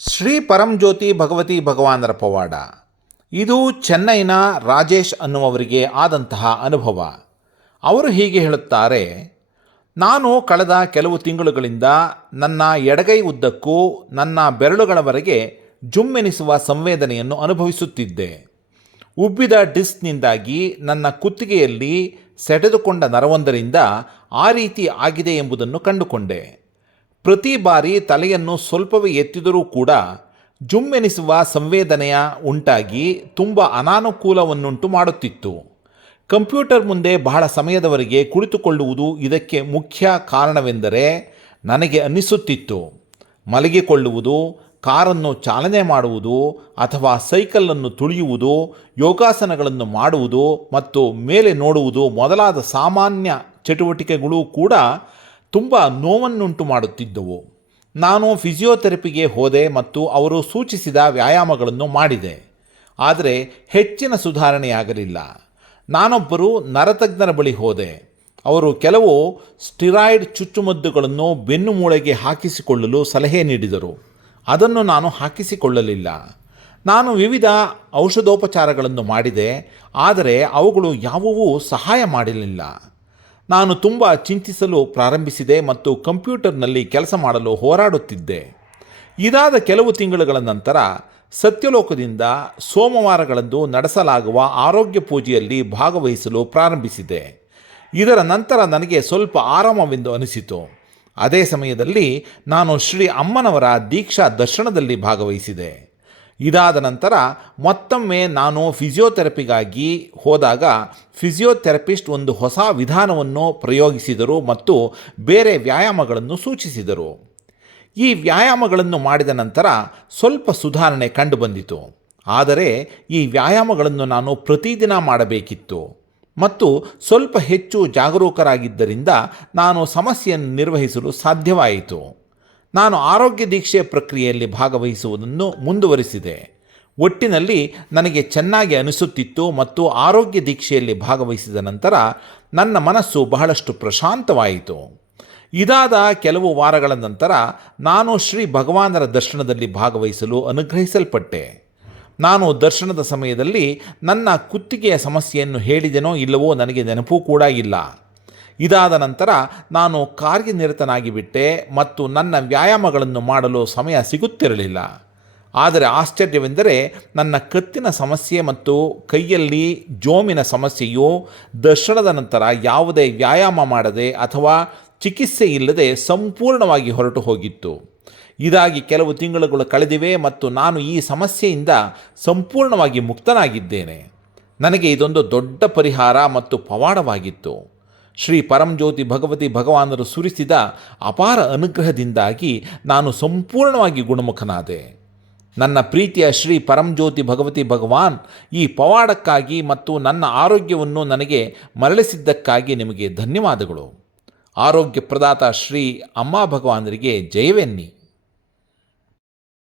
ಶ್ರೀ ಪರಂಜ್ಯೋತಿ ಭಗವತಿ ಭಗವಾನರ ಪವಾಡ. ಇದು ಚೆನ್ನೈನ ರಾಜೇಶ್ ಅನ್ನುವವರಿಗೆ ಆದಂತಹ ಅನುಭವ. ಅವರು ಹೀಗೆ ಹೇಳುತ್ತಾರೆ, ನಾನು ಕಳೆದ ಕೆಲವು ತಿಂಗಳುಗಳಿಂದ ನನ್ನ ಎಡಗೈ ಉದ್ದಕ್ಕೂ ನನ್ನ ಬೆರಳುಗಳವರೆಗೆ ಜುಮ್ಮೆನಿಸುವ ಸಂವೇದನೆಯನ್ನು ಅನುಭವಿಸುತ್ತಿದ್ದೆ. ಉಬ್ಬಿದ ಡಿಸ್ಕ್ನಿಂದಾಗಿ ನನ್ನ ಕುತ್ತಿಗೆಯಲ್ಲಿ ಸೆಟೆದುಕೊಂಡ ನರವೊಂದರಿಂದ ಆ ರೀತಿ ಆಗಿದೆ ಎಂಬುದನ್ನು ಕಂಡುಕೊಂಡೆ. ಪ್ರತಿ ಬಾರಿ ತಲೆಯನ್ನು ಸ್ವಲ್ಪವೇ ಎತ್ತಿದರೂ ಕೂಡ ಜುಮ್ಮೆನಿಸುವ ಸಂವೇದನೆಯ ಉಂಟಾಗಿ ತುಂಬ ಅನಾನುಕೂಲವನ್ನುಂಟು ಮಾಡುತ್ತಿತ್ತು. ಕಂಪ್ಯೂಟರ್ ಮುಂದೆ ಬಹಳ ಸಮಯದವರೆಗೆ ಕುಳಿತುಕೊಳ್ಳುವುದು ಇದಕ್ಕೆ ಮುಖ್ಯ ಕಾರಣವೆಂದರೆ ನನಗೆ ಅನ್ನಿಸುತ್ತಿತ್ತು, ಮಲಗಿಕೊಳ್ಳುವುದು, ಕಾರನ್ನು ಚಾಲನೆ ಮಾಡುವುದು ಅಥವಾ ಸೈಕಲನ್ನು ತುಳಿಯುವುದು, ಯೋಗಾಸನಗಳನ್ನು ಮಾಡುವುದು ಮತ್ತು ಮೇಲೆ ನೋಡುವುದು ಮೊದಲಾದ ಸಾಮಾನ್ಯ ಚಟುವಟಿಕೆಗಳೂ ಕೂಡ ತುಂಬ ನೋವನ್ನುಂಟು ಮಾಡುತ್ತಿದ್ದವು. ನಾನು ಫಿಸಿಯೋಥೆರಪಿಗೆ ಹೋದೆ ಮತ್ತು ಅವರು ಸೂಚಿಸಿದ ವ್ಯಾಯಾಮಗಳನ್ನು ಮಾಡಿದೆ, ಆದರೆ ಹೆಚ್ಚಿನ ಸುಧಾರಣೆಯಾಗಲಿಲ್ಲ. ನಾನೊಬ್ಬರು ನರತಜ್ಞರ ಬಳಿ ಹೋದೆ. ಅವರು ಕೆಲವು ಸ್ಟಿರಾಯ್ಡ್ ಚುಚ್ಚುಮದ್ದುಗಳನ್ನು ಬೆನ್ನು ಮೂಳೆಗೆ ಹಾಕಿಸಿಕೊಳ್ಳಲು ಸಲಹೆ ನೀಡಿದರು. ಅದನ್ನು ನಾನು ಹಾಕಿಸಿಕೊಳ್ಳಲಿಲ್ಲ. ನಾನು ವಿವಿಧ ಔಷಧೋಪಚಾರಗಳನ್ನು ಮಾಡಿದೆ, ಆದರೆ ಅವುಗಳು ಯಾವುವೂ ಸಹಾಯ ಮಾಡಲಿಲ್ಲ. ನಾನು ತುಂಬ ಚಿಂತಿಸಲು ಪ್ರಾರಂಭಿಸಿದೆ ಮತ್ತು ಕಂಪ್ಯೂಟರ್ನಲ್ಲಿ ಕೆಲಸ ಮಾಡಲು ಹೋರಾಡುತ್ತಿದ್ದೆ. ಇದಾದ ಕೆಲವು ತಿಂಗಳುಗಳ ನಂತರ ಸತ್ಯಲೋಕದಿಂದ ಸೋಮವಾರಗಳಂದು ನಡೆಸಲಾಗುವ ಆರೋಗ್ಯ ಪೂಜೆಯಲ್ಲಿ ಭಾಗವಹಿಸಲು ಪ್ರಾರಂಭಿಸಿದೆ. ಇದರ ನಂತರ ನನಗೆ ಸ್ವಲ್ಪ ಆರಾಮವೆಂದು ಅನಿಸಿತು. ಅದೇ ಸಮಯದಲ್ಲಿ ನಾನು ಶ್ರೀ ಅಮ್ಮನವರ ದೀಕ್ಷಾ ದರ್ಶನದಲ್ಲಿ ಭಾಗವಹಿಸಿದೆ. ಇದಾದ ನಂತರ ಮತ್ತೊಮ್ಮೆ ನಾನು ಫಿಸಿಯೋಥೆರಪಿಗಾಗಿ ಹೋದಾಗ ಫಿಸಿಯೋಥೆರಪಿಸ್ಟ್ ಒಂದು ಹೊಸ ವಿಧಾನವನ್ನು ಪ್ರಯೋಗಿಸಿದರು ಮತ್ತು ಬೇರೆ ವ್ಯಾಯಾಮಗಳನ್ನು ಸೂಚಿಸಿದರು. ಈ ವ್ಯಾಯಾಮಗಳನ್ನು ಮಾಡಿದ ನಂತರ ಸ್ವಲ್ಪ ಸುಧಾರಣೆ ಕಂಡುಬಂದಿತು. ಆದರೆ ಈ ವ್ಯಾಯಾಮಗಳನ್ನು ನಾನು ಪ್ರತಿದಿನ ಮಾಡಬೇಕಿತ್ತು ಮತ್ತು ಸ್ವಲ್ಪ ಹೆಚ್ಚು ಜಾಗರೂಕರಾಗಿದ್ದರಿಂದ ನಾನು ಸಮಸ್ಯೆಯನ್ನು ನಿರ್ವಹಿಸಲು ಸಾಧ್ಯವಾಯಿತು. ನಾನು ಆರೋಗ್ಯ ದೀಕ್ಷೆ ಪ್ರಕ್ರಿಯೆಯಲ್ಲಿ ಭಾಗವಹಿಸುವುದನ್ನು ಮುಂದುವರಿಸಿದೆ. ಒಟ್ಟಿನಲ್ಲಿ ನನಗೆ ಚೆನ್ನಾಗಿ ಅನಿಸುತ್ತಿತ್ತು ಮತ್ತು ಆರೋಗ್ಯ ದೀಕ್ಷೆಯಲ್ಲಿ ಭಾಗವಹಿಸಿದ ನಂತರ ನನ್ನ ಮನಸ್ಸು ಬಹಳಷ್ಟು ಪ್ರಶಾಂತವಾಯಿತು. ಇದಾದ ಕೆಲವು ವಾರಗಳ ನಂತರ ನಾನು ಶ್ರೀ ಭಗವಾನರ ದರ್ಶನದಲ್ಲಿ ಭಾಗವಹಿಸಲು ಅನುಗ್ರಹಿಸಲ್ಪಟ್ಟೆ. ನಾನು ದರ್ಶನದ ಸಮಯದಲ್ಲಿ ನನ್ನ ಕುತ್ತಿಗೆಯ ಸಮಸ್ಯೆಯನ್ನು ಹೇಳಿದೆನೋ ಇಲ್ಲವೋ ನನಗೆ ನೆನಪೂ ಕೂಡ ಇಲ್ಲ. ಇದಾದ ನಂತರ ನಾನು ಕಾರ್ಯನಿರತನಾಗಿ ಬಿಟ್ಟೆ ಮತ್ತು ನನ್ನ ವ್ಯಾಯಾಮಗಳನ್ನು ಮಾಡಲು ಸಮಯ ಸಿಗುತ್ತಿರಲಿಲ್ಲ. ಆದರೆ ಆಶ್ಚರ್ಯವೆಂದರೆ ನನ್ನ ಕತ್ತಿನ ಸಮಸ್ಯೆ ಮತ್ತು ಕೈಯಲ್ಲಿ ಜೋಮಿನ ಸಮಸ್ಯೆಯು ದರ್ಶನದ ನಂತರ ಯಾವುದೇ ವ್ಯಾಯಾಮ ಮಾಡದೆ ಅಥವಾ ಚಿಕಿತ್ಸೆ ಇಲ್ಲದೆ ಸಂಪೂರ್ಣವಾಗಿ ಹೊರಟು ಹೋಗಿತ್ತು. ಇದಾಗಿ ಕೆಲವು ತಿಂಗಳುಗಳು ಕಳೆದಿವೆ ಮತ್ತು ನಾನು ಈ ಸಮಸ್ಯೆಯಿಂದ ಸಂಪೂರ್ಣವಾಗಿ ಮುಕ್ತನಾಗಿದ್ದೇನೆ. ನನಗೆ ಇದೊಂದು ದೊಡ್ಡ ಪರಿಹಾರ ಮತ್ತು ಪವಾಡವಾಗಿತ್ತು. ಶ್ರೀ ಪರಂಜ್ಯೋತಿ ಭಗವತಿ ಭಗವಾನರು ಸುರಿಸಿದ ಅಪಾರ ಅನುಗ್ರಹದಿಂದಾಗಿ ನಾನು ಸಂಪೂರ್ಣವಾಗಿ ಗುಣಮುಖನಾದೆ. ನನ್ನ ಪ್ರೀತಿಯ ಶ್ರೀ ಪರಂಜ್ಯೋತಿ ಭಗವತಿ ಭಗವಾನ್ ಈ ಪವಾಡಕ್ಕಾಗಿ ಮತ್ತು ನನ್ನ ಆರೋಗ್ಯವನ್ನು ನನಗೆ ಮರಳಿಸಿದ್ದಕ್ಕಾಗಿ ನಿಮಗೆ ಧನ್ಯವಾದಗಳು. ಆರೋಗ್ಯ ಪ್ರದಾತ ಶ್ರೀ ಅಮ್ಮ ಭಗವಾನರಿಗೆ ಜಯವೆನ್ನಿ.